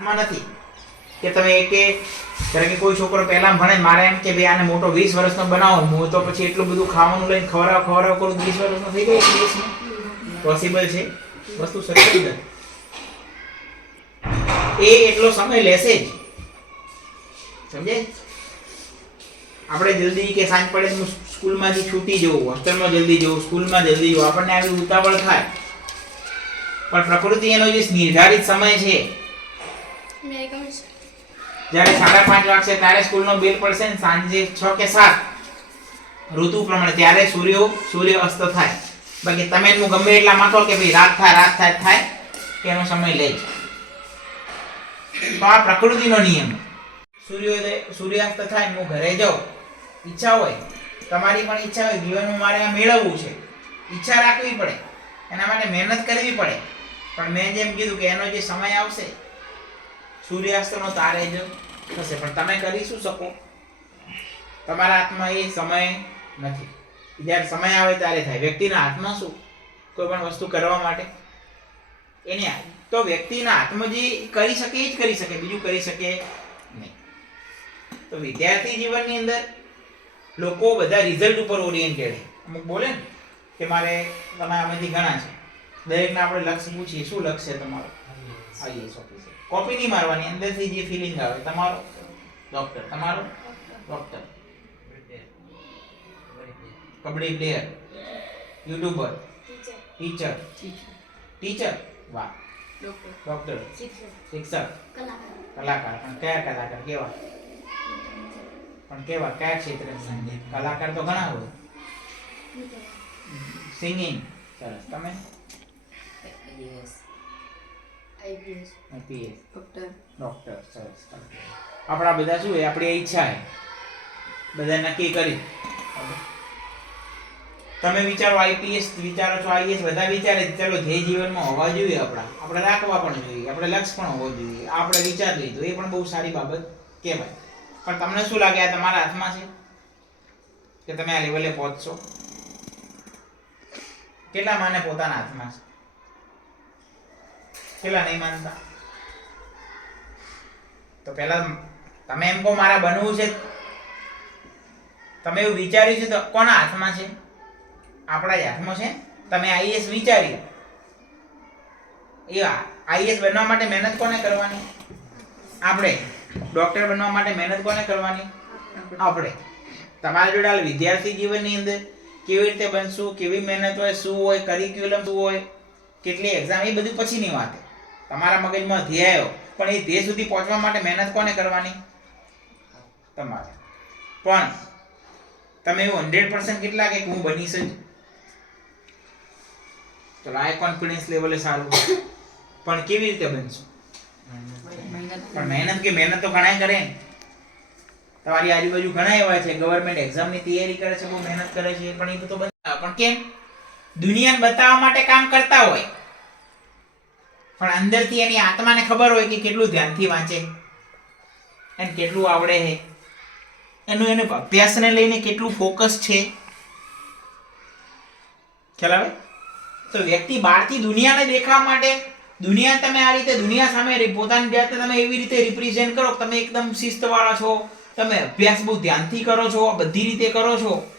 માં નથી. કે તમે એકે ધારો કે કોઈ છોકરો પહેલા ભણે મારે એમ કે ભાઈ આને મોટો વીસ વર્ષનો બનાવો, હું તો પછી એટલું બધું ખાવાનું લઈને ખવડાવ ખવડાવ કરું, વીસ વર્ષનો થઈ જાય દિવસમાં પોસિબલ છે? વસ્તુ સરખી નથી એ એટલો સમય લેશે જ. સમજે આપણે જલ્દી કે સાંજ પડે સ્કૂલમાંથી છૂટી જવું હોસ્ટેલમાં જલ્દી જવું સ્કૂલમાં જલ્દી જવું આપણને આવી ઉતાવળ થાય. પણ પ્રકૃતિ એનો જે નિર્ધારિત સમય છું જ્યારે સાડા પાંચ વાગશે ત્યારે સ્કૂલનો બિલ પડશે ને સાંજે છ કે સાત ઋતુ પ્રમાણે ત્યારે સૂર્ય સૂર્ય અસ્ત થાય. બાકી તમે હું ગમે એટલા માથો કે ભાઈ રાત થાય રાત થાય થાય એનો સમય લે છે તો આ પ્રકૃતિનો નિયમ. સૂર્યોદય સૂર્યાસ્ત થાય હું ઘરે જાઉં, ઈચ્છા હોય, તમારી પણ ઈચ્છા હોય, જીવનમાં મારે આ મેળવવું છે. ઈચ્છા રાખવી પડે. એના માટે મહેનત કરવી પડે. પણ મેં જેમ કીધું કે એનો જે સમય આવશે સૂર્યાસ્તનો તારે જ થશે. પણ તમે કરી શું શકો? તમારા હાથમાં એ સમય નથી. જ્યારે સમય આવે ત્યારે થાય. વ્યક્તિના હાથમાં શું? કોઈ પણ વસ્તુ કરવા માટે. એને તો વ્યક્તિના હાથમાં જે કરી શકે એ જ કરી શકે બીજું કરી શકે નહીં. તો વિદ્યાર્થી જીવનની અંદર લોકો બધા રિઝલ્ટ ઉપર ઓરિએન્ટેડ અમુક બોલે ને કે મારે તમે આમાંથી ઘણા છે. દરેકને આપણે લક્ષ્ય પૂછીએ શું લક્ષ્ય છે તમારું? આઈએસ ઓફિસર કોપી નહીં મારવાની અંદરથી જે ફિલિંગ આવે તમારો? ડોક્ટર તમારો? Doctor kabaddi player YouTuber teacher teacher teacher વાહ ડોક્ટર શિક્ષક. શિક્ષક. કલાકાર. કલાકાર. પણ કયા કલાકાર કેવા? પણ કેવા? કયા ક્ષેત્રે કલાકાર તો ઘણા હોય. સિંગિંગ સરસ. તમે? આઈપીએસ. આઈપીએસ. ડોક્ટર. ડોક્ટર સરસ આપણા બધા શું એ આપણી ઈચ્છા છે. બધા નક્કી કરી. તમે વિચારો આઈપીએસ વિચારો છો આઈએસ બધા વિચારે ચલો જે જીવનમાં હોવા જોઈએ આપણા. આપણે રાખવા પણ જોઈએ. આપણે લક્ષ પણ હોવો જોઈએ. આપણે વિચાર લીધો. એ પણ બહુ સારી બાબત કહેવાય. પણ તમને શું લાગે? આ તમારા હાથમાં છે? કે તમે આ લેવલે પહોંચશો? કેટલા માને પોતાના હાથમાં છે? કેટલા નહીં માનતા. તો પહેલા તમે એમ કહો મારા બનવું છે. તમે એવું વિચાર્યું છે તો કોના હાથમાં છે? આપણા જ હાથમાં છે. તમે આઈએસ વિચાર્યું. એ આઈએસ બનવા માટે મહેનત કોને કરવાની? આપણે. ડોક્ટર બનવા માટે મહેનત કોને કરવાની? આપણે. તમારા જોડે હાલ વિદ્યાર્થી જીવનની અંદર કેવી રીતે બનશું, કેવી મહેનત હોય, શું હોય કરિક્યુલમ શું હોય, કેટલી એક્ઝામ એ બધું પછીની વાત છે. તમારા મગજમાં ધ્યેય આવ્યો. પણ એ ધ્યેય સુધી પહોંચવા માટે મહેનત કોને કરવાની? તમારે. પણ તમે એવું હંડ્રેડ પર્સન્ટ કેટલા કે હું બનીશ જ? તો આ કોન્ફિડન્સ લેવલે સારું. પણ કેવી રીતે બનશું? પણ મહેનત કે મહેનત તો ઘણા કરે. તમારી આજુબાજુ ઘણા એવા છે ગવર્મેન્ટ એક્ઝામની તૈયારી કરે છે, બહુ મહેનત કરે છે, પણ એ તો બધા પણ કેમ? દુનિયાને બતાવવા માટે કામ કરતા હોય. પણ અંદરથી એની આત્માને ખબર હોય કે કેટલું ધ્યાનથી વાંચે. એને કેટલું આવડે છે એનું એને અભ્યાસને લઈને કેટલું ફોકસ છે. ખ્યાલ આવે? તો વ્યક્તિ બહારથી દુનિયાને દેખાવા માટે દુનિયા તમે આ રીતે દુનિયા સામે પોતાની જાતને તમે એવી રીતે રિપ્રેઝેન્ટ કરો તમે એકદમ શિસ્તવાળા છો. તમે અભ્યાસ બહુ ધ્યાનથી કરો છો બધી રીતે કરો છો.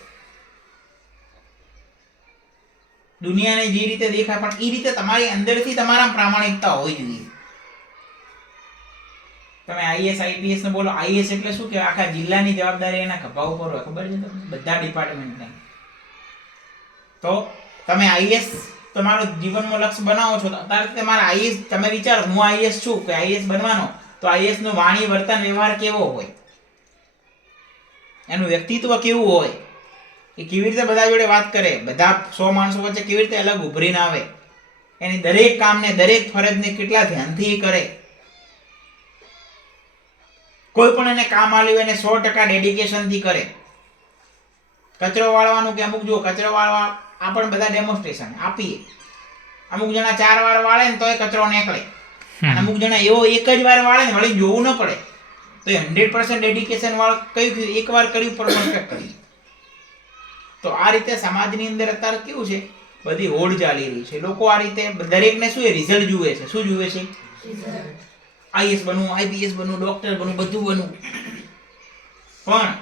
દુનિયાને જે રીતે દેખાય, પણ એ રીતે તમારી અંદરથી તમારા પ્રામાણિકતા હોવી જોઈએ. તમે આઈએસ આઈપીએસ ને બોલો આઈએસ એટલે શું કે આખા જિલ્લાની જવાબદારી એના ખભા ઉપર હોય, ખબર છે તમને? બધા ડિપાર્ટમેન્ટને તો તમે આઈએસ તમારો જીવનનો લક્ષ્ય બનાવો છો અત્યારે તમારા આઈએસ તમે વિચારો, હું આઈએસ છું, કે આઈએસ બનવાનો, તો આઈએસ નો વાણી, વર્તન, વ્યવહાર કેવો હોય? એનું વ્યક્તિત્વ કેવું હોય? એ કેવી રીતે બધા જોડે વાત કરે? બધા સો માણસો વચ્ચે કેવી રીતે અલગ ઉભરીને આવે? એની દરેક કામને દરેક ફરજને કેટલા ધ્યાનથી કરે? કોઈ પણ એને કામ આલ્યું એને સો ટકા ડેડિકેશનથી કરે. કચરો વાળવાનું કે અમુક જો કચરો વાળવા આ પણ બધા ડેમોન્સ્ટ્રેશન આપીએ. અમુક જણા ચાર વાર વાળે ને તોય કચરો નીકળે. અને અમુક જણા એવો એક જ વાર વાળે ને વળી જોવું ન પડે. તો એ હંડ્રેડ પર્સન્ટ ડેડિકેશન વાળ કયું એક વાર કર્યું પરફેક્ટ કર્યું? તો આ રીતે સમાજની અંદર અત્યારે કેવું છે? બધી હોડ ચાલી રહી છે. લોકો આ રીતે દરેકને શું એ રિઝલ્ટ જુએ છે? શું જુએ છે? આઈએસ બનવું આઈપીએસ બનવું ડોક્ટર બનવું બધું બનવું. પણ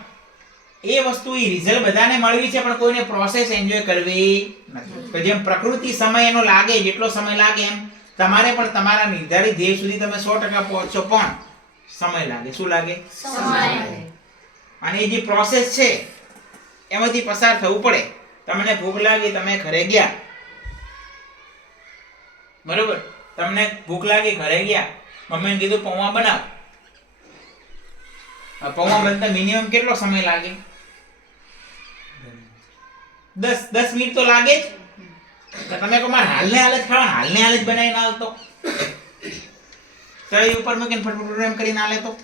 એ વસ્તુ એ રિઝલ્ટ બધાને મળવી છે પણ કોઈને પ્રોસેસ એન્જોય કરવી નથી. તો જેમ પ્રકૃતિ સમય એનો લાગે જેટલો સમય લાગે એમ તમારે પણ તમારા નિર્ધારિત ધ્યેય સુધી તમે સો ટકા પહોંચશો પણ સમય લાગે. શું લાગે? અને એ જે પ્રોસેસ છે એમાંથી પસાર થવું પડે. તમને ભૂખ લાગી, તમે ઘરે ગયા. બરોબર? તમને ભૂખ લાગી, ઘરે ગયા. મમ્મીને કીધું, પૌવા બનાવ. પૌવા બનતા મિનિમમ કેટલો સમય લાગે? દસ દસ મિનિટ તો લાગે જ. તમે કહો, મારે હાલને હાલ જ ખાવા હાલને હાલ જ બનાવીને આવતો. તળી ઉપર મૂકીને ફટફટ કરીને હાલે તો.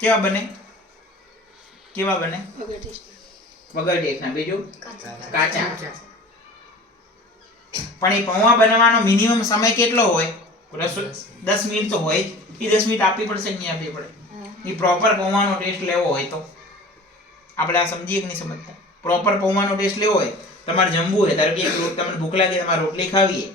કેવા બને? કેવા બને? વગર ટેસ્ટના બીજું? કાચા. પણ એ પૌવા બનાવવાનો મિનિમમ સમય કેટલો હોય? દસ મિનિટ. તો હોય જ. એ દસ મિનિટ આપવી પડશે કે નહીં આપવી પડે? એ પ્રોપર પૌવાનો ટેસ્ટ લેવો હોય તો. આપણે આ સમજીએ કે નહીં સમજતા? પ્રોપર પૌવાનો ટેસ્ટ લેવો હોય. તમારે જમવું હોય ધારો કે એક રોટ તમને ભૂખ લાગે તમારે રોટલી ખાવીએ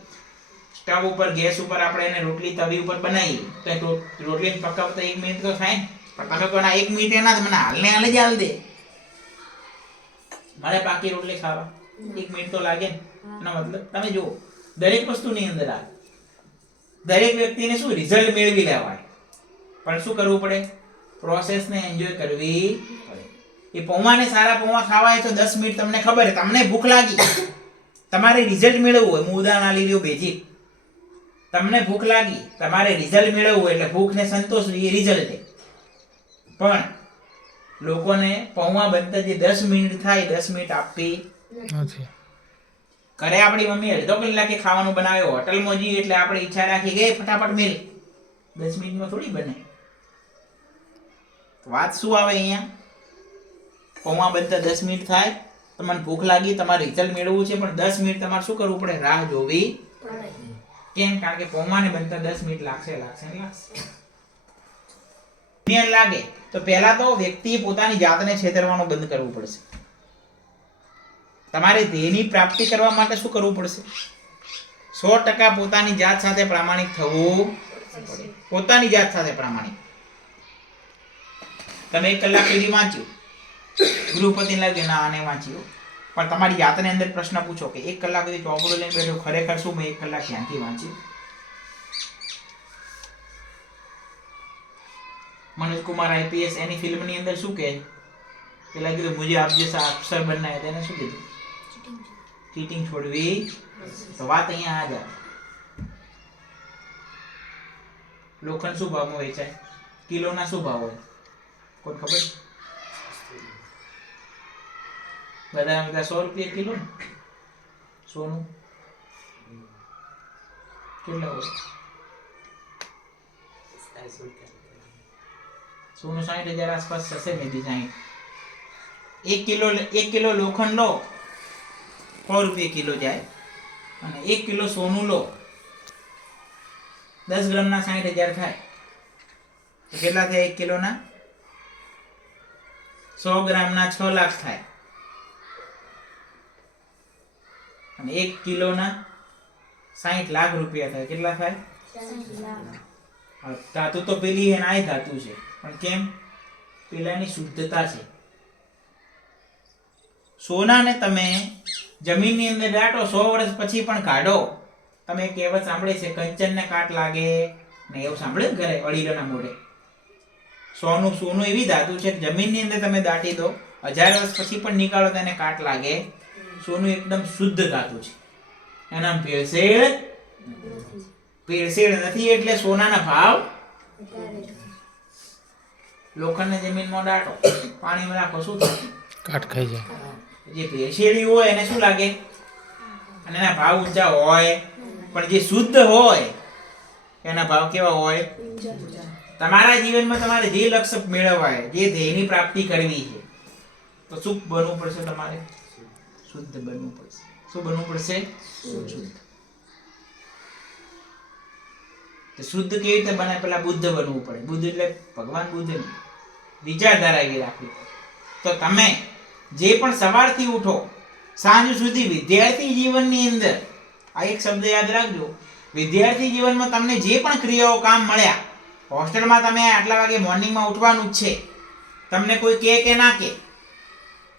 સ્ટવ ઉપર ગેસ ઉપર આપણે એને રોટલી તવી ઉપર બનાવીએ. તો રોટલી પકાવતા એક મિનિટ તો થાય ને. પણ તમે કહો એક મિનિટ એના મને હાલને હાલ જ હાલ દે. મારે પાકી રોટલી ખાવા. એક મિનિટ તો લાગે ને. એનો મતલબ, તમે જુઓ, દરેક વસ્તુની અંદર આ, દરેક વ્યક્તિને શું રિઝલ્ટ મેળવી લેવાય. પણ શું કરવું પડે? પ્રોસેસને એન્જોય કરવી પડે. એ પૌવાને સારા પૌવા ખાવા તો દસ મિનિટ તમને ખબર છે. તમને ભૂખ લાગી. તમારે રિઝલ્ટ મેળવવું હોય. હું ઉદાહરણ આલી રહ્યો બેઝિક. તમને ભૂખ લાગી. તમારે રિઝલ્ટ મેળવવું હોય એટલે ભૂખને સંતોષવી એ રિઝલ્ટ પણ લોકોને પૌવા બનતા જે દસ મિનિટ થાય દસ મિનિટ આપવી નથી. ઘરે આપણી મમ્મી અડધો કલાકે ખાવાનું બનાવ્યો. હોટલમાં જઈએ એટલે આપણે ઈચ્છા રાખી ગઈ ફટાફટ મિલ દસ મિનિટમાં થોડી બને. વાત શું આવે અહીંયા? પૌવા બનતા દસ મિનિટ થાય તમને ભૂખ લાગી તમારે રિઝલ્ટ મેળવવું છે પણ દસ મિનિટ તમારે શું કરવું પડે? રાહ જોવી. કેમ? કારણ કે પૌવાને બનતા દસ મિનિટ લાગશે લાગશે લાગશે. નિયમ લાગે, તો પહેલા તો વ્યક્તિએ પોતાની જાતને છેતરવાનું બંધ કરવું પડશે. તમારે ધ્યેયની પ્રાપ્તિ કરવા માટે શું કરવું પડશે? સો ટકા પોતાની જાત સાથે પ્રામાણિક થવું પોતાની જાત સાથે પ્રામાણિક. તમે એક કલાક સુધી વાંચ્યું. ગૃહપતિ લાગે ના, આને વાંચ્યું. પણ તમારી જાતને અંદર પ્રશ્ન પૂછો કે એક કલાક સુધી ચોપડું લઈને બેઠો, ખરેખર શું મેં એક કલાક ક્યાંથી વાંચ્યું? મનોજ કુમાર આઈપીએસ, એની ફિલ્મની અંદર શું કહે? પેલા કીધું મુજે આપ જૈસા અફસર બનના હે તેને શું કીધું? ચીટિંગ છોડવી. તો વાત અહીંયા આ જાય લોખંડ શું ભાવમાં વેચાય? કિલોના શું ભાવ હોય? કોઈ ખબર? બધા બધા સો રૂપિયા કિલો સોનું? કેટલા હોય? સોનું સાઠ હજાર આસપાસ થશે મેબી સાઠ એક કિલો એક કિલો લોખંડ લો સો રૂપિયા કિલો જાય. અને એક કિલો સોનું લો. દસ ગ્રામના સાઠ હજાર થાય. કેટલા થાય એક કિલોના? સો ગ્રામના છ લાખ થાય. અને એક કિલોના સાઠ લાખ રૂપિયા થાય. કેટલા થાય? ધાતુ તો પેલી એના ધાતુ છે. પણ કેમ? પેલાની શુદ્ધતા છે. સોનાને તમે જમીનની અંદર દાટો, સો વર્ષ પછી પણ કાઢો. તમે કહેવત સાંભળી છે, કંચનને કાટ લાગે. ને એવું સાંભળ્યું ઘરે, અડીરાના મોઢે? સોનું સોનું એવી ધાતુ છે કે જમીનની અંદર તમે દાટી દો, હજાર વર્ષ પછી પણ નીકાળો તેને કાટ લાગે. સોનું એકદમ શુદ્ધ ધાતુ છે. એના ભેળસેળ ભેળસેળ નથી એટલે સોનાના ભાવ? લોખંડને જમીનમાં દાટો. પાણીમાં રાખો શું થાય? કાટ ખાઈ જાય. જે ભેળસેળી હોય એને શું લાગે? અને એના ભાવ ઊંચા હોય પણ જે શુદ્ધ હોય એના ભાવ કેવા હોય? તમારા જીવનમાં તમારે જે લક્ષ્ય મેળવાય જે ધ્યેયની પ્રાપ્તિ કરવી છે તો શું બનવું પડશે તમારે. શુદ્ધ બનવું પડશે. શું બનવું પડશે? શુદ્ધ. તો શુદ્ધ કેવી રીતે બને પેલા બુદ્ધ બનવું પડે. બુદ્ધ એટલે ભગવાન બુદ્ધ વિચારધારા એવી રાખવી. તો તમે જે પણ સવારથી ઉઠો, સાંજ સુધી વિદ્યાર્થી જીવનની અંદર, આ એક શબ્દ યાદ રાખજો, વિદ્યાર્થી જીવનમાં તમને જે પણ ક્રિયાઓ કામ મળ્યા, હોસ્ટેલમાં તમે આટલા વાગે મોર્નિંગમાં ઉઠવાનું જ છે. તમને કોઈ કહે કે ના કે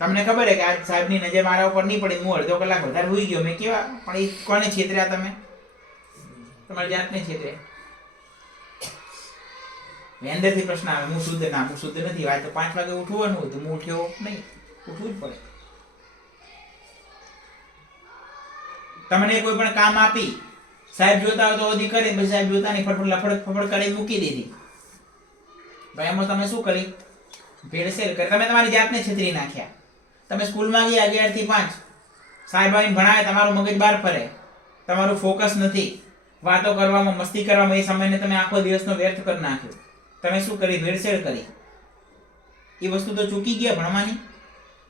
તમને ખબર છે કે આજ સાહેબની નજર મારા ઉપર નહીં પડી, હું અડધો કલાક વધારે હોઈ ગયો. મેં કેવા પણ એ કોને છેતર્યા તમે? તમારી જાતને છેતર્યા. અંદરથી પ્રશ્ન આવે, હું શુદ્ધ ના, હું શુદ્ધ નથી. વાત તો પાંચ વાગે ઉઠવાનું હોય તો હું ઉઠ્યો નહીં, ઉઠવું જ પડે. તમને કોઈ પણ કામ આપી, સાહેબ જોતા હોય તો અધી કરી, પછી સાહેબ જોતા નહીં ફટફટ લફડ ફફડ કરી મૂકી દીધી. ભાઈ એમાં તમે શું કરી? ભેળસેળ કરી. તમે તમારી જાતને છેતરી નાખ્યા. તમે સ્કૂલમાં ગયા અગિયારથી પાંચ. સાહેબ આવીને ભણાવે, તમારું મગજ બહાર ફરે. તમારું ફોકસ નથી. વાતો કરવામાં, મસ્તી કરવામાં એ સમયને તમે આખો દિવસનો વ્યર્થ કરી નાખ્યો. તમે શું કરી? ભેળસેળ કરી. એ વસ્તુ તો ચૂકી ગયા ભણવાની.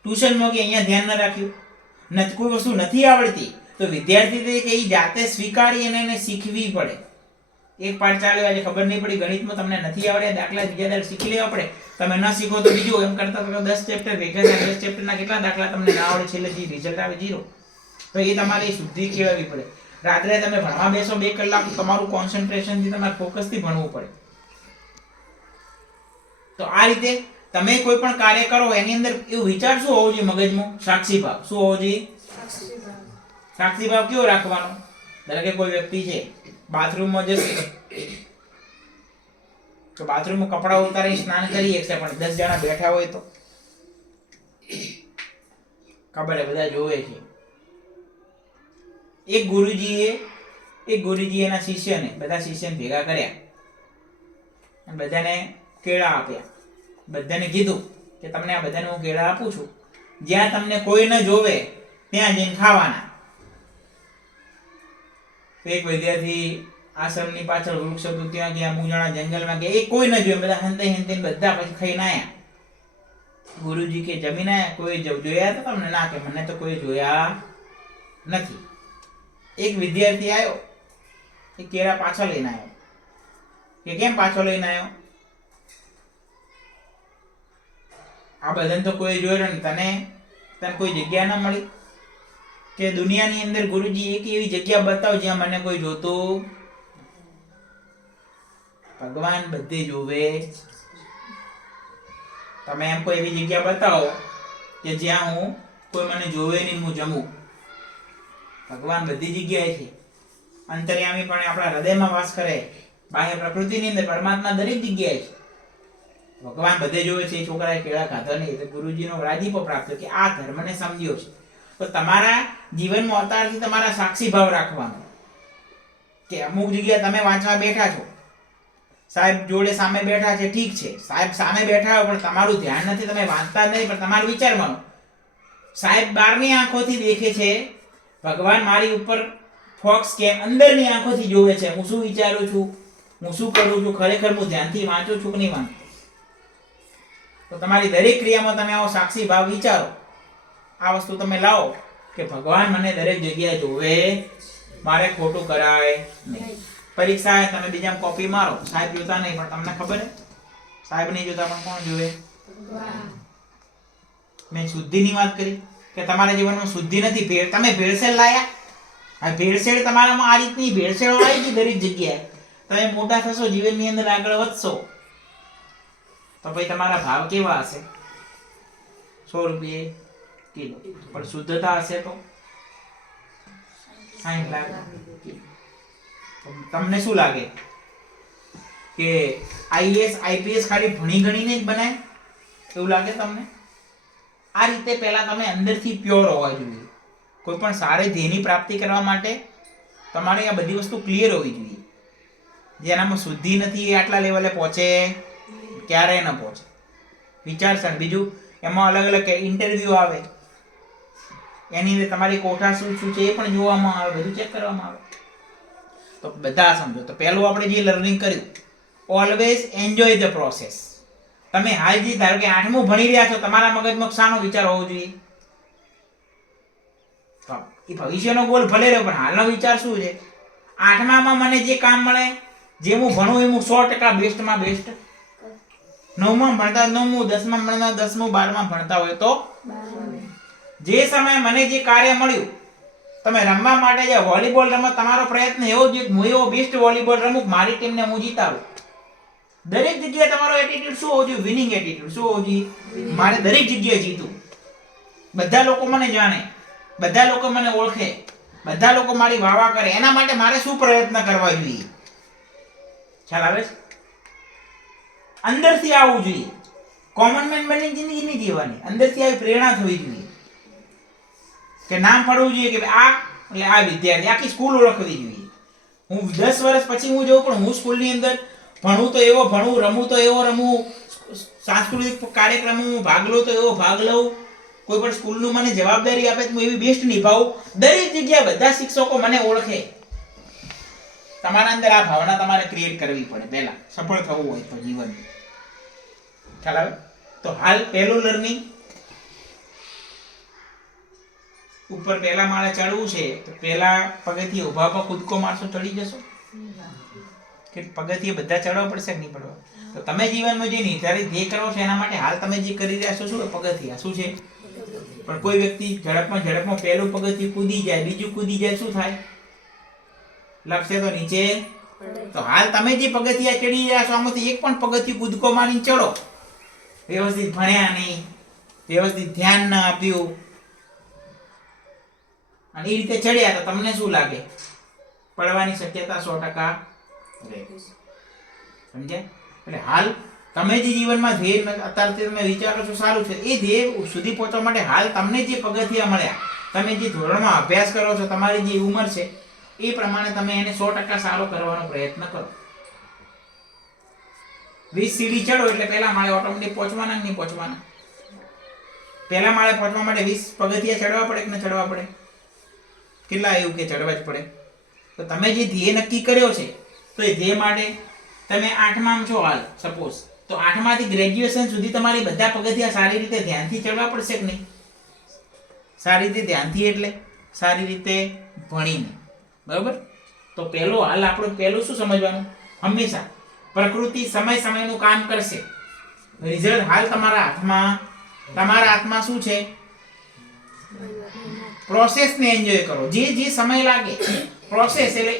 ટ્યુશનમાં કે અહીંયા ધ્યાન ન રાખ્યું. નથી કોઈ વસ્તુ નથી આવડતી. તો વિદ્યાર્થી તરીકે એ જાતે સ્વીકારી અને એને શીખવી પડે. એક પાઠ ચાલ્યો આજે ખબર નહીં પડી, ગણિતમાં તમને નથી આવડ્યા દાખલા બીજા દાડે શીખી લેવા પડે. તમે ન શીખો તો બીજું, એમ કરતા તમે દસ ચેપ્ટર ભેગા દસ ચેપ્ટરના કેટલા દાખલા તમને ના આવડે, છેલ્લે જે રિઝલ્ટ આવે જીરો તો એ તમારે શુદ્ધિ કેળવવી પડે. રાત્રે તમે ભણવા બેસો બે કલાક તમારું કોન્સન્ટ્રેશનથી તમારે ફોકસથી ભણવું પડે. તો આ રીતે તમે કોઈ પણ કાર્ય કરો, એની અંદર એવું વિચાર શું હોવો જોઈએ મગજમાં? સાક્ષી ભાવ. શું હોવો જોઈએ? સાક્ષી ભાવ કેવો રાખવાનો? ધારો કે કોઈ વ્યક્તિ છે, બાથરૂમમાં જશે, તો બાથરૂમમાં કપડાં ઉતારી સ્નાન કરી શકશે પણ દસ જણા બેઠા હોય તો. ખબર હે, બધા જોવે છે. એક ગુરુજીએ, એક ગુરુજી એના શિષ્યને, બધા શિષ્યને ભેગા કર્યા. બધાને કેળા આપ્યા. બધાને કીધું કે તમને આ બધાને હું કેળા આપું છું. જ્યાં તમને કોઈ ન જોવે, ત્યાં જઈને ખાવાના. એક વિદ્યાર્થી આશ્રમની પાછળ વૃક્ષ હતું, ત્યાં ગયા અમુક જંગલમાં ગયા. એ કોઈ ન જોયું. બધા હંતે હંતે બધા પછી ખાઈને આવ્યા ગુરુજી કે, જમીન આવ્યા કોઈ જોયા તો તમને ના કે. મને તો કોઈ જોયા નથી. એક વિદ્યાર્થી આવ્યો એ કેળા પાછો લઈને આવ્યો કે કેમ પાછો લઈને આવ્યો આ બધાને તો કોઈ જોયો ને તને તને કોઈ જગ્યા ના મળી? કે દુનિયાની અંદર ગુરુજી એક એવી જગ્યા બતાવો જ્યાં મને કોઈ જોતું? ભગવાન બધે જોવે. તમે એમ કોઈ એવી જગ્યા બતાવો કે જ્યાં હું કોઈ મને જોવે નહીં, હું જમું? ભગવાન બધી જગ્યાએ છે. અંતર્યામી પણ આપણા હૃદયમાં વાસ કરે. બાહ્ય પ્રકૃતિની અંદર પરમાત્મા દરેક જગ્યાએ છે. ભગવાન બધે જોવે છે છોકરાએ કેળા ખાધા નહીં, એટલે ગુરુજીનો રાજીપો પ્રાપ્ત કે આ ધર્મને સમજ્યો છે. તો તમારા જીવનમાં અવતારથી તમારા સાક્ષી ભાવ રાખવાનો. કે અમુક જગ્યાએ તમે વાંચવા બેઠા છો. સાહેબ જોડે સામે બેઠા છે, ઠીક છે. સાહેબ સામે બેઠા હોય, પણ તમારું ધ્યાન નથી, તમે વાંચતા નહીં, પણ તમારું વિચારવાનું. સાહેબ બારની આંખોથી દેખે છે, ભગવાન મારી ઉપર ફોક્સ કે અંદરની આંખોથી જોવે છે. હું શું વિચારું છું? હું શું કરું છું? ખરેખર હું ધ્યાનથી વાંચું છું કે નહીં વાંચું? તો તમારી દરેક ક્રિયામાં તમે આવો સાક્ષી ભાવ વિચારો. આ વસ્તુ તમે લાવો કે ભગવાન મને દરેક જગ્યાએ જોવે મારે ખોટું કરાય નહીં. પરીક્ષા તમે બીજા કોપી મારો. સાહેબ જોતા નહીં પણ તમને ખબર હે? સાહેબ નહીં જોતા પણ કોણ જોવે? મેં શુદ્ધિની વાત કરી કે તમારા જીવનમાં શુદ્ધિ નથી ભેળ તમે ભેળસેળ લાયા. આ ભેળસેળ તમારામાં આ રીતની ભેળસેળો આવી ગઈ દરેક જગ્યાએ. તમે મોટા થશો જીવનની અંદર આગળ વધશો. તો પછી તમારા ભાવ કેવા હશે? સો રૂપિયે કિલો. પણ શુદ્ધતા હશે તો? સાઈઠ લાખ તમને શું લાગે? કે આઈએસ, આઈપીએસ ખાલી ભણી ગણીને જ બનાય? એવું લાગે તમને? આ રીતે પહેલાં તમે અંદરથી પ્યોર હોવા જોઈએ. કોઈ પણ સારી ધ્યેયની પ્રાપ્તિ કરવા માટે તમારે આ બધી વસ્તુ ક્લિયર હોવી જોઈએ. જેનામાં શુદ્ધિ નથી એ આટલા લેવલે પહોંચે. ક્યારેય ન પહોંચે. વિચારસર. બીજું, એમાં અલગ અલગ ઇન્ટરવ્યૂ આવે. એની અંદર તમારી કોઠા શું શું છે એ પણ જોવામાં આવે, બધું ચેક કરવામાં આવે. તો બધા સમજો. તો પહેલું આપણે જે લર્નિંગ કર્યું ઓલવેઝ એન્જોય ધ પ્રોસેસ તમે હાલ ધારો કે આઠમું ભણી રહ્યા છો, તમારા મગજમાં શાનો વિચાર હોવો જોઈએ? એ ભવિષ્યનો ગોલ ભલે રહ્યો, પણ હાલનો વિચાર શું છે? આઠમામાં મને જે કામ મળે, જે હું ભણું, એ હું સો ટકા બેસ્ટમાં બેસ્ટ નવમાં ભણતા નવમું, દસમાં ભણતા દસમું, બારમાં ભણતા હોય તો? જે સમયે મને જે કાર્ય મળ્યું, તમે રમવા માટે જે વોલીબોલ રમો, તમારો પ્રયત્ન એવો જ હું એવો બેસ્ટ વોલીબોલ રમું મારી ટીમને હું જીતાડું. દરેક જગ્યાએ તમારો એટીટ્યુડ શું હોવું જોઈએ? વિનિંગ એટીટ્યુડ શું હોવું જોઈએ? મારે દરેક જગ્યાએ જીતું બધા લોકો મને જાણે, બધા લોકો મને ઓળખે, બધા લોકો મારી વાવા કરે, એના માટે મારે શું પ્રયત્ન કરવા જોઈએ? ખ્યાલ આવે છે? અંદરથી આવવું જોઈએ. કોમન મેન બની જિંદગી નહીં જીવવાની. અંદરથી આવી પ્રેરણા થવી જોઈએ. કે નામ પડવું જોઈએ કે આ, એટલે આ વિદ્યાર્થી, આખી સ્કૂલ ઓળખવી જોઈએ. હું દસ વર્ષ પછી હું જોઉં પણ હું સ્કૂલની અંદર ભણું તો એવો ભણું, રમું તો એવો રમું, સાંસ્કૃતિક કાર્યક્રમમાં ભાગ લઉં તો એવો ભાગ લઉં. કોઈ પણ સ્કૂલનું મને જવાબદારી આપે તો હું એવી બેસ્ટ નિભાવું. દરેક જગ્યાએ બધા શિક્ષકો મને ઓળખે. તમારા અંદર આ ભાવના તમારે ક્રિએટ કરવી પડે પહેલા. સફળ થવું હોય તો જીવન ખ્યાલ આવે? તો હાલ પહેલું લર્નિંગ ઉપર પહેલા માળે ચડવું છે, તો પહેલા પગથિયે પર કૂદકો મારશો, ચડી જશો? કે પગથિયે બધા ચડવા પડશે નહીં પડવા? તો તમે જીવનમાં જે નિર્ધારિત ધ્યેય કરો છો, એના માટે હાલ તમે જે કરી રહ્યા છો, શું પગથિયા. શું છે? પણ કોઈ વ્યક્તિ ઝડપમાં ઝડપમાં પહેલું પગથિયું કૂદી જાય, બીજું કૂદી જાય, શું થાય? લક્ષ્ય તો નીચે. તો હાલ તમે જે પગથિયા ચડી રહ્યા છો, આમાંથી એક પણ પગથિયું કૂદકો મારીને ચડો. વ્યવસ્થિત ભણ્યા નહીં, વ્યવસ્થિત ધ્યાન ના આપ્યું. અને એ રીતે ચડ્યા તો તમને શું લાગે? પડવાની શક્યતા સો ટકા સમજ્યા? એટલે હાલ તમે જે જીવનમાં ધ્યેય અત્યારથી તમે વિચારો છો સારું છે, એ ધ્યેય સુધી પહોંચવા માટે હાલ તમને જે પગથિયા મળ્યા, તમે જે ધોરણમાં અભ્યાસ કરો છો, તમારી જે ઉંમર છે, એ પ્રમાણે તમે એને સો ટકા સારો કરવાનો પ્રયત્ન કરો. વીસ સીડી ચડો એટલે પહેલા માળે ઓટોમેટિક પહોંચવાના નહીં પહોંચવાના? પહેલા માળે પહોંચવા માટે વીસ પગથિયા ચડવા પડે કે ન ચડવા પડે? કેટલા એવું કે ચડવા જ પડે? તો તમે જે ધ્યેય નક્કી કર્યો છે, તો એ ધ્યેય માટે તમે આઠમામાં છો હાલ સપોઝ તો આઠમાથી ગ્રેજ્યુએશન સુધી તમારી બધા પગથિયા સારી રીતે ધ્યાનથી ચડવા પડશે કે નહીં? સારી રીતે ધ્યાનથી એટલે? સારી રીતે ભણીને. બરાબર? તો પહેલો હાલ આપણું પહેલું શું સમજવાનું? હંમેશા પ્રકૃતિ સમય સમયનું કામ કરશે. રિઝલ્ટ હાલ તમારા હાથમાં. તમારા હાથમાં શું છે? પ્રોસેસને એન્જોય કરો. જે જે સમય લાગે પ્રોસેસ એટલે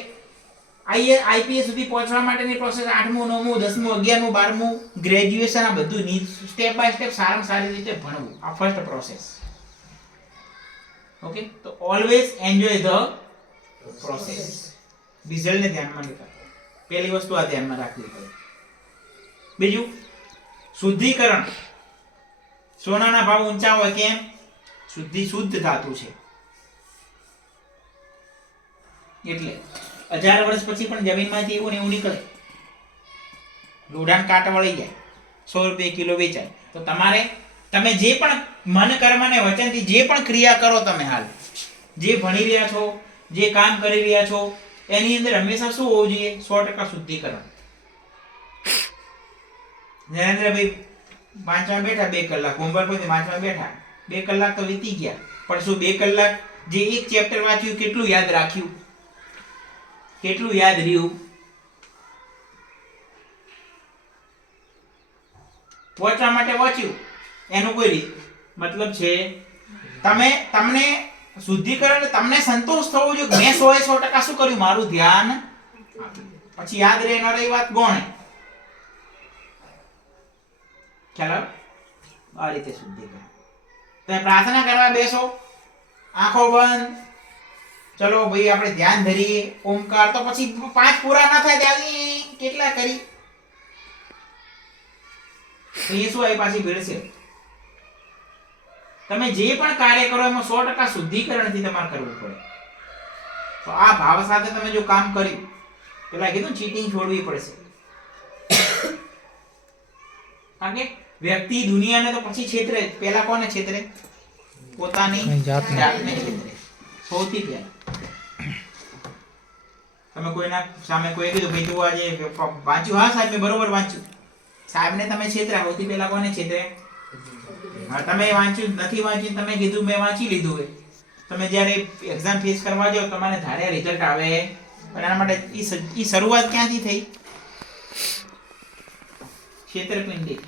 આઈએ આઈપીએસ સુધી પહોંચવા માટેની પ્રોસેસ આઠમું નવમું દસમું અગિયારમું બારમું ગ્રેજ્યુએશન આ બધું સ્ટેપ બાય સ્ટેપ સારામાં સારી રીતે ભણવું. આ ફર્સ્ટ પ્રોસેસ ઓકે તો ઓલવેઝ એન્જોય ધ પ્રોસેસ રિઝલ્ટને ધ્યાનમાં લેતા પહેલી વસ્તુ આ ધ્યાનમાં રાખવી પડે. બીજું, શુદ્ધિકરણ. સોનાના ભાવ ઊંચા હોય કેમ? શુદ્ધિ શુદ્ધ ધાતુ છે. એટલે હજાર વર્ષ પછી પણ જમીનમાંથી એવું ને એવું નીકળે. લોઢાણ કાટ વળી જાય. સો રૂપિયા કિલો વેચાય. તો તમારે, તમે જે પણ મન, કર્મ અને વચનથી જે પણ ક્રિયા કરો તમે હાલ, જે ભણી રહ્યા છો, જે કામ કરી રહ્યા છો એની અંદર હંમેશા શું હોવું જોઈએ? સો ટકા શુદ્ધિકરણ. નરેન્દ્રભાઈ વાંચવા બેઠા બે કલાક હોમવર્ક પછી વાંચવા બેઠા. બે કલાક તો વીતી ગયા. પણ શું બે કલાક જે એક ચેપ્ટર વાંચ્યું કેટલું યાદ રાખ્યું? કેટલું યાદ રહ્યું? વાંચવા માટે વાંચ્યું એનું કોઈ મતલબ છે? તમે, તમને શુદ્ધિકરણ તમને સંતોષ થવો જોઈએ. મેં સો સો ટકા શું કર્યું? મારું ધ્યાન પછી યાદ રહે ન રહી વાત ગોણે. ખ્યાલ આ રીતે શુદ્ધિકરણ. તમે પ્રાર્થના કરવા બેસો. આંખો બંધ. ચલો ભાઈ, આપણે ધ્યાન ધરીએ. ઓમકાર તો પછી પાંચ પૂરા ના થાય, ત્યાં કેટલા કરી? અહીંયા શું આવી પાછી ભીડશે તમે જે પણ કાર્ય કરો એમાં સો ટકા શુદ્ધિકરણથી તમારે કરવું પડે. તો આ ભાવ સાથે તમે જો કામ કર્યું પેલા કીધું ચીટિંગ છોડવી પડશે. કારણ કે વ્યક્તિ દુનિયાને તો પછી છેતરે. પહેલા કોને છેતરે? પોતાની જાતને. છેતરે. સૌથી પહેલા. તમે કોઈના સામે કોઈ કીધું ભાઈ તું આજે વાંચ્યું? હા સાહેબ મેં બરોબર વાંચ્યું. સાહેબને તમે છેતરા સૌથી પહેલા કોને છેતરે તમે વાંચ્યું નથી વાંચ્યું તમે કીધું મેં વાંચી લીધું હોય તમે જ્યારે એક્ઝામ ફેસ કરવા જાઓ તમારે ધારે રિઝલ્ટ આવે. પણ એના માટે એ શરૂઆત ક્યાંથી થઈ? છેતરપિંડી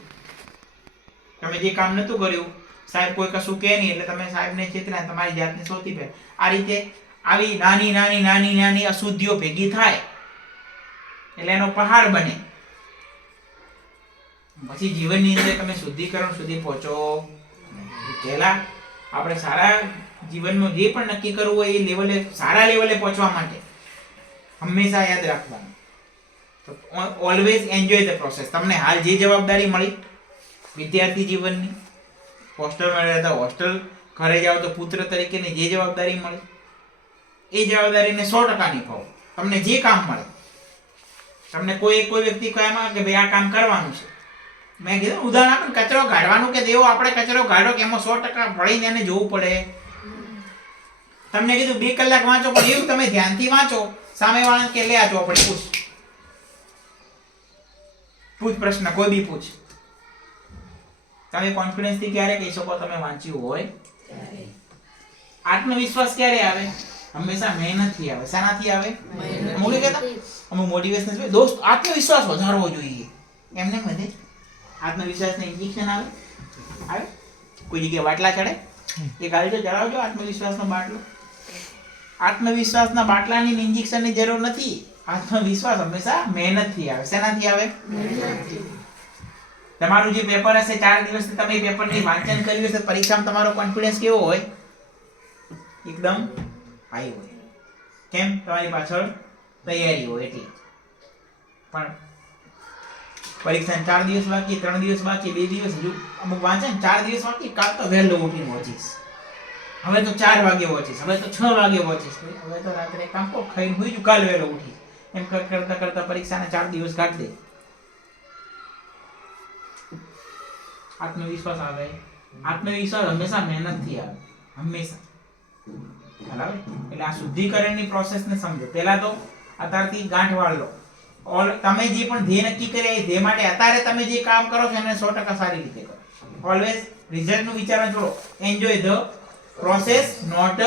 તમે જે કામ નતું કર્યું, સાહેબ કોઈ કશું કહે નહીં એટલે તમે સાહેબને છેતરા તમારી જાતને સૌથી પહેલા આ રીતે આવી નાની નાની નાની નાની અશુદ્ધિઓ ભેગી થાય. એટલે એનો પહાડ બને. પછી જીવનની અંદર તમે શુદ્ધિકરણ સુધી પહોંચો. પહેલા આપણે સારા જીવનમાં જે પણ નક્કી કરવું હોય એ લેવલે, સારા લેવલે પહોંચવા માટે હંમેશા યાદ રાખવાનું. ઓલવેઝ એન્જોય ધ પ્રોસેસ તમને હાલ જે જવાબદારી મળી વિદ્યાર્થી જીવનની હોસ્ટેલમાં રહેતા હોસ્ટેલ ઘરે જાઓ તો પુત્ર તરીકેની જે જવાબદારી મળી, એ જવાબદારીને સો ટકા નિભાવો. તમને જે કામ મળે, તમને કોઈ કોઈ વ્યક્તિ કહેમાં કે ભાઈ આ કામ કરવાનું છે. મેં કીધું ઉદાહરણ આપે કચરો કાઢવાનું કે દેવો આપણે કચરો કાઢો કે એમાં સો ટકા ભળીને એને જોવું પડે. તમને કીધું બે કલાક વાંચો પણ એવું તમે ધ્યાનથી વાંચો. સામેવાળાને કે લે આ ચોપડી પૂછ. પૂછ પ્રશ્ન કોઈ બી પૂછ. તમે કોન્ફિડન્સથી ક્યારે કહી શકો તમે વાંચ્યું હોય? આત્મવિશ્વાસ ક્યારે આવે? હંમેશા મહેનતથી આવે. શાનાથી આવે? અમુક કહેતા અમુક મોટિવેશન દોસ્ત આત્મવિશ્વાસ વધારવો જોઈએ. એમને બધે આત્મવિશ્વાસને ઇન્જેક્શન આવે. આવે? કોઈ જગ્યાએ બાટલા ચડે? એક હાલજો ચડાવજો આત્મવિશ્વાસનો બાટલો. આત્મવિશ્વાસના બાટલાની ઇન્જેક્શનની જરૂર નથી. આત્મવિશ્વાસ હંમેશા મહેનતથી આવે. શેનાથી આવે? તમારું જે પેપર હશે, ચાર દિવસથી તમે પેપરની વાંચન કર્યું હશે, પરીક્ષામાં તમારો કોન્ફિડન્સ કેવો હોય? એકદમ હાઈ હોય. કેમ? તમારી પાછળ તૈયારી હોય, એટલી. પણ પરીક્ષા ચાર દિવસ બાકી, ત્રણ દિવસ બાકી, બે દિવસ હજુ અમુક વાંચે ને ચાર દિવસ બાકી, કાલ તો વહેલો ઉઠીને વાંચીશ. હવે તો ચાર વાગે વાંચીશ, હવે તો છ વાગે વાંચીશ. હવે તો રાત્રે કામ કો ખાઈને હોઈ કાલ વહેલો ઉઠી એમ કર- કરતા કરતા પરીક્ષાના ચાર દિવસ કાઢી દે. આત્મવિશ્વાસ આવે. આત્મવિશ્વાસ હંમેશા મહેનતથી આવે. હંમેશા. બરાબર? એટલે આ શુદ્ધિકરણની પ્રોસેસને સમજો. પહેલાં તો અત્યારથી ગાંઠ વાળ લો. તમે જે પણ ધ્યેય નક્કી કર્યા એ ધ્યેય માટે અત્યારે તમે જે કામ કરો છો એને સો ટકા સારી રીતે કરો. ઓલવેઝ રિઝલ્ટનું વિચારણ જોડો enjoy the process not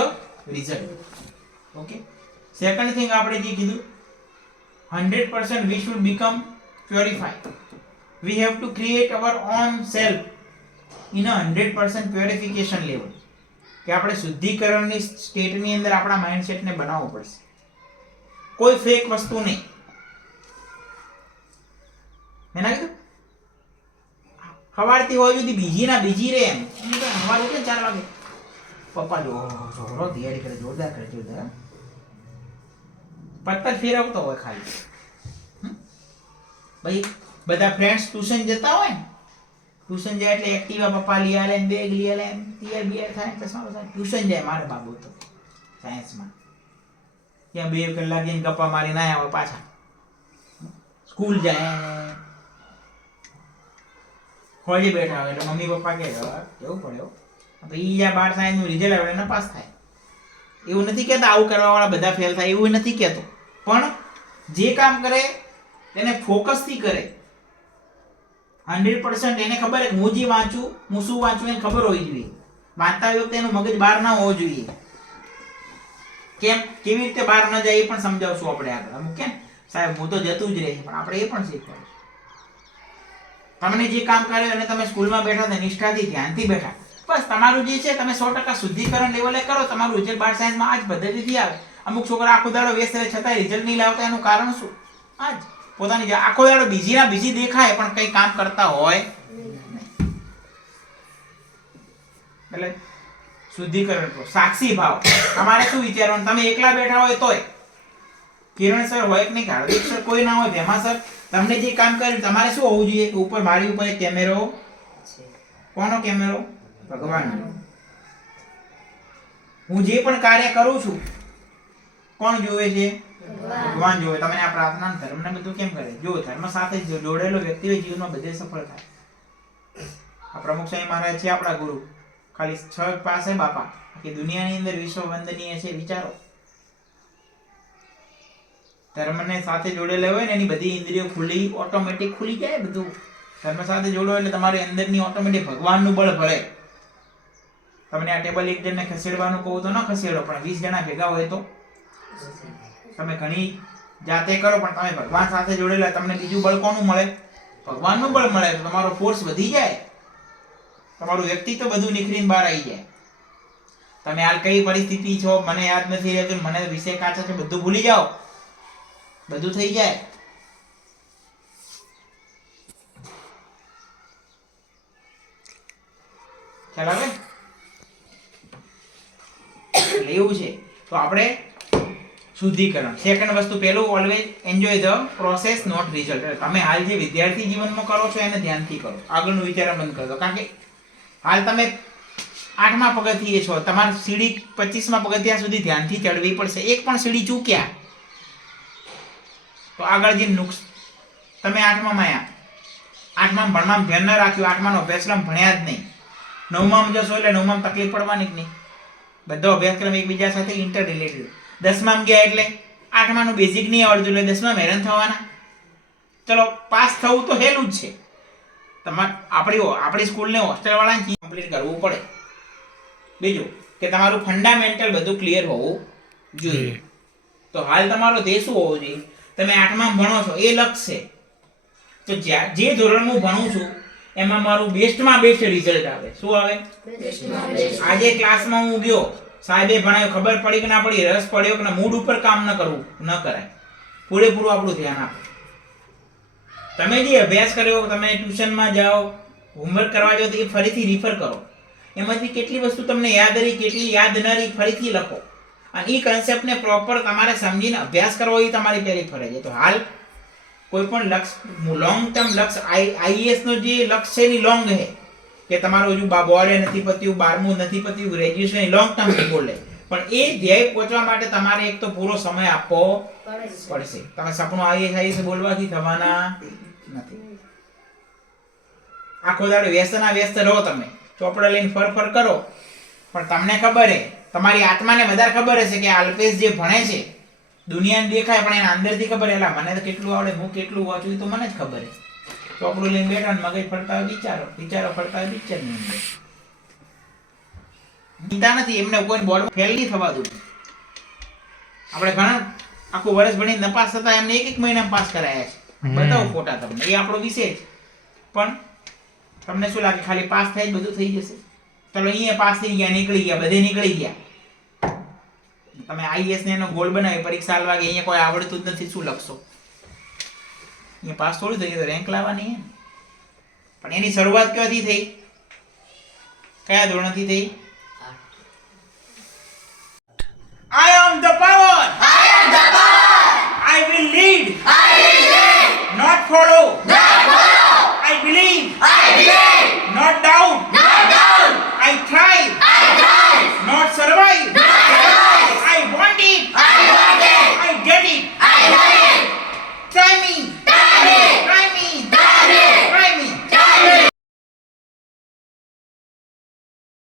result okay second thing આપણે જે કીધું hundred percent we should become purify we have to create our own self in a hundred percent purification level કે આપણે શુદ્ધિકરણની સ્ટેટની અંદર આપણા માઇન્ડસેટને બનાવવું પડશે. કોઈ ફેક વસ્તુ નહીં. એના કીધું? સવારથી હોય સુધી બીજી ના બીજી રે એમ. સવાર ઉઠે ચાર વાગે. પપ્પા જો છોકરો તૈયારી કરે, જોરદાર કરે, જોરદાર. પત્તર ફેરવતો હોય ખાલી? ભાઈ, બધા ફ્રેન્ડ્સ ટ્યુશન જતા હોય ને ટ્યુશન જાય એટલે એક્ટિવા પપ્પા લઈ ને બેગ લઈ ને, તૈયાર બિયાર થાય ચશ્મા. ટ્યુશન જાય મારે બાબુ તો સાયન્સમાં ત્યાં બે કલાક જઈને ગપ્પા મારીને આવ્યા પાછા. સ્કૂલ જાય. ખોજી બેઠા હોય એટલે મમ્મી પપ્પા કે કેવું પડ્યો પડે એ તો ઈ જ્યાં બાર સાયન્સનું રિઝલ્ટ આવે એને પાસ થાય. એવું નથી કહેતા આવું કરવાવાળા બધા ફેલ થાય, એવું નથી કહેતો. પણ જે કામ કરે, તેને ફોકસથી કરે. હંડ્રેડ પર્સન્ટ એને ખબર કે હું જે વાંચું, હું શું વાંચું એને ખબર હોવી જોઈએ. વાંચતા વખતે એનું મગજ બહાર ના હોવો જોઈએ. કેમ? કેવી રીતે બહાર ન જાય એ પણ સમજાવશું આપણે આગળ. અમુક કેમ? સાહેબ, હું તો જતું જ રહે, પણ આપણે એ પણ શીખવાડશું. તમને જે કામ કર્યું અને તમે સ્કૂલમાં બેઠા હતા નિષ્ઠાથી ધ્યાનથી બેઠા. બસ તમારું જે છે તમે સો ટકા શુદ્ધિકરણ લેવલે કરો, તમારું રિઝલ્ટ બાર સાયન્સમાં આ જ પદ્ધતિથી આવે. અમુક છોકરા આખો દાડો વ્યસ્ત રહે છતાં રિઝલ્ટ નહીં લાવતા, એનું કારણ શું? આ જ પોતાની આખો દાડો બીજી ના બીજી દેખાય, પણ કંઈ કામ કરતા હોય એટલે શુદ્ધિકરણ તો સાક્ષી ભાવ. તમારે શું વિચારવાનું? તમે એકલા બેઠા હોય તોય. કિરણ સર હોય કે નહીં? હાર્દિક સર કોઈ ના હોય, ભેમા સર તમને જે કામ કર્યું તમારે શું હોવું જોઈએ? કે ઉપર મારી ઉપર એક કેમેરો. કોનો કેમેરો? ભગવાનનો. હું જે પણ કાર્ય કરું છું કોણ જોવે છે? ભગવાન. જોવે. તમે આ પ્રાર્થના ધર્મને બધું કેમ કરે? જો ધર્મ સાથે જોડેલો વ્યક્તિ હોય જીવનમાં બધે સફળ થાય. આ પ્રમુખ સ્વામી મહારાજ છે આપણા ગુરુ. ખાલી છ પાસે બાપા. કે દુનિયાની અંદર વિશ્વ વંદનીય છે વિચારો. ધર્મને સાથે જોડેલા હોય ને એની બધી ઇન્દ્રિયો ખુલી ઓટોમેટિક ખુલી જાય બધું. ધર્મ સાથે જોડો એટલે તમારી અંદરની ઓટોમેટિક ભગવાનનું બળ ભળે તમને આ ટેબલ એક જણને ખસેડવાનું કહું તો ન ખસેડો, પણ વીસ જણા ભેગા હોય તો. તમે ઘણી જાતે કરો, પણ તમે ભગવાન સાથે જોડેલા તમને બીજું બળ કોનું મળે? ભગવાનનું બળ મળે, તો તમારો ફોર્સ વધી જાય. તમારું વ્યક્તિત્વ બધું નીકળીને બહાર આવી જાય. તમે હાલ કઈ પરિસ્થિતિ છો? મને યાદ નથી રહેતું મને વિષય કાચા છે, બધું ભૂલી જાઓ. બધું થઈ જાય. આવે? એટલે એવું છે. તો આપણે શુદ્ધિકરણ. સેકન્ડ વસ્તુ પહેલું always enjoy the process not result તમે હાલ જે વિદ્યાર્થી જીવનમાં કરો છો, એને ધ્યાનથી કરો. આગળનું વિચાર બંધ કરી કારણ કે હાલ તમે આઠમા પગથિયે છો. તમારે સીડી પચીસમાં પગથિયા સુધી ધ્યાનથી ચડવી પડશે. એક પણ સીડી ચૂક્યા તો આગળ જે નુકસ તમે આઠમામાં આવ્યા આઠમામાં ભણવામાં ધ્યાન ન રાખ્યું. આઠમાનો અભ્યાસક્રમ ભણ્યા જ નહીં. નવમામાં જશો એટલે નવમામાં તકલીફ પડવાની જ નહીં. બધો અભ્યાસક્રમ એકબીજા સાથે ઇન્ટર રિલેટેડ દસમામાં ગયા એટલે આઠમાનું બેઝિક નહીં આવડતું એટલે દસમામાં હેરાન થવાના. ચલો પાસ થવું તો હેલું જ છે. તમારે આપણી આપણી સ્કૂલને હોસ્ટેલવાળાને કમ્પ્લીટ કરવું પડે. બીજું કે તમારું ફંડામેન્ટલ બધું ક્લિયર હોવું જોઈએ. તો હાલ તમારો ધ્યેય શું હોવો જોઈએ? તમે આઠમાં ભણો છો, એ લક્ષ્ય છે તો જે ધોરણ હું ભણું છું, એમાં મારું બેસ્ટમાં બેસ્ટ રિઝલ્ટ આવે. શું આવે? આજે ક્લાસમાં હું ગયો. સાહેબે ભણાયો ખબર પડી કે ના પડી, રસ પડ્યો કે મૂડ ઉપર કામ ન કરવું, ન કરાય. પૂરેપૂરું આપણું ધ્યાન આપો. તમે જે અભ્યાસ કર્યો, તમે ટ્યુશનમાં જાઓ હોમવર્ક કરવા જાઓ, તો એ ફરીથી રિફર કરો. એમાંથી કેટલી વસ્તુ તમને યાદ રહી, કેટલી યાદ ન રહી, ફરીથી લખો. અને એ કન્સેપ્ટને પ્રોપર તમારે સમજીને અભ્યાસ કરવો એ તમારી પહેલી ફરજ છે તો હાલ કોઈ પણ લક્ષ્ય લોંગ ટર્મ લક્ષ્ય આઈ નો જે લક્ષ્ય છે એ લોંગ છે કે તમારું હજુ બોર્ડે નથી પત્યું, બારમું નથી પત્યું ગ્રેજ્યુએશન લોંગ ટર્મ છે પણ એ ધ્યેય પહોંચવા માટે તમારે એક તો પૂરો સમય આપવો પડશે. તમે સપનું આઈએસ આઈએસ બોલવાથી થવાના નથી. આખો દાડો વ્યસ્તના વ્યસ્ત રહો તમે. ચોપડા લઈને ફર ફર કરો. પણ તમને ખબર હે તમારી આત્માને વધારે ખબર હશે કે અલ્પેશ જે ભણે છે દુનિયાને દેખાય પણ એના અંદરથી ખબર એલા મને તો કેટલું આવડે હું કેટલું વાંચું એ તો મને જ ખબર છે. ચોપડું લઈને બેઠા ને મગજ ફરતા વિચારો વિચારો ફરતા પિક્ચરની અંદર. ચિંતા નથી એમને કોઈ બોર્ડ ફેલ નહીં થવા દઉં. આપણે ઘણા આખું વર્ષ ભણીને નપાસ થતા એમને એક એક મહિના પાસ કરાયા છે. બતાવો ફોટા તમને એ આપણો વિષય છે. પણ તમને શું લાગે ખાલી પાસ થાય જ બધું થઈ જશે? ચલો અહીંયા પાસ થઈ ગયા નીકળી ગયા બધે નીકળી ગયા. તમે આઈએસ ને એનો ગોલ બનાવી પરીક્ષા લાગે અહીંયા કોઈ આવડતું જ નથી શું લખશો અહીંયા પાસ થોડું થઈ ગયું રેન્ક લાવવાની પણ એની શરૂઆત ક્યાંથી થઈ કયા ધોરણ ધોરણથી થઈ આઈ am the power. I am the power. I will lead. I will lead. Not follow. Not